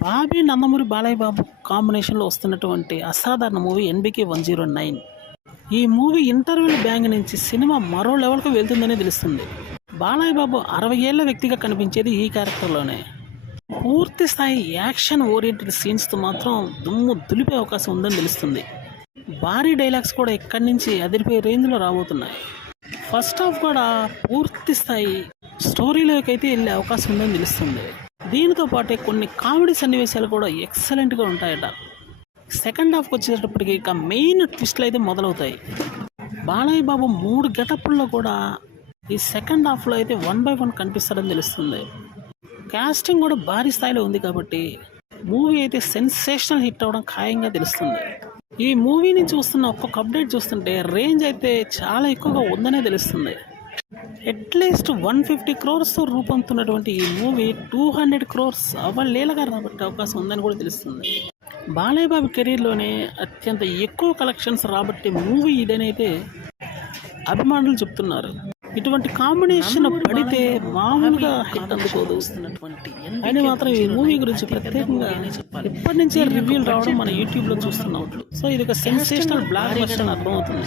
బాబీ నందమూరి బాలయ్య బాబు కాంబినేషన్లో వస్తున్నటువంటి అసాధారణ మూవీ ఎన్బికే 109. ఈ మూవీ ఇంటర్వ్యూల బ్యాంగ్ నుంచి సినిమా మరో లెవెల్కి వెళ్తుందని తెలుస్తుంది. బాలయ్య బాబు 60 ఏళ్ల వ్యక్తిగా కనిపించేది ఈ క్యారెక్టర్లోనే. పూర్తి స్థాయి యాక్షన్ ఓరియంటెడ్ సీన్స్తో మాత్రం దుమ్ము దులిపే అవకాశం ఉందని తెలుస్తుంది. భారీ డైలాగ్స్ కూడా ఇక్కడి నుంచి అదిరిపోయే రేంజ్లో రాబోతున్నాయి. ఫస్ట్ హాఫ్ కూడా పూర్తి స్థాయి స్టోరీలోకి అయితే వెళ్ళే అవకాశం ఉందని తెలుస్తుంది. దీనితో పాటే కొన్ని కామెడీ సన్నివేశాలు కూడా ఎక్సలెంట్గా ఉంటాయట. సెకండ్ హాఫ్కి వచ్చేటప్పటికి ఇక మెయిన్ ట్విస్ట్లు అయితే మొదలవుతాయి. బాలయ్య బాబు 3 గెటప్ల్లో కూడా ఈ సెకండ్ హాఫ్లో అయితే 1 by 1 కనిపిస్తాడని తెలుస్తుంది. కాస్టింగ్ కూడా భారీ స్థాయిలో ఉంది కాబట్టి మూవీ అయితే సెన్సేషనల్ హిట్ అవ్వడం ఖాయంగా తెలుస్తుంది. ఈ మూవీ నుంచి వస్తున్న ఒక్కొక్క అప్డేట్ చూస్తుంటే రేంజ్ అయితే చాలా ఎక్కువగా ఉందనే తెలుస్తుంది. అట్లీస్ట్ 150 crores రూపొందుతున్నటువంటి ఈ మూవీ 200 crores అవలేలగా రాబట్టే అవకాశం ఉందని కూడా తెలుస్తుంది. బాలయ్య బాబు కెరీర్లోనే అత్యంత ఎక్కువ కలెక్షన్స్ రాబట్టే మూవీ ఇదనైతే అభిమానులు చెప్తున్నారు. ఇటువంటి కాంబినేషన్ పడితే మామూలుగా హిట్ అందుకోదు. అని మాత్రం ఈ మూవీ గురించి ప్రత్యేకంగా ఇప్పటి నుంచే రివ్యూలు రావడం మన యూట్యూబ్లో చూస్తున్నాం. సో ఇది ఒక సెన్సేషనల్ బ్లాక్ బస్టర్ అర్థమవుతుంది.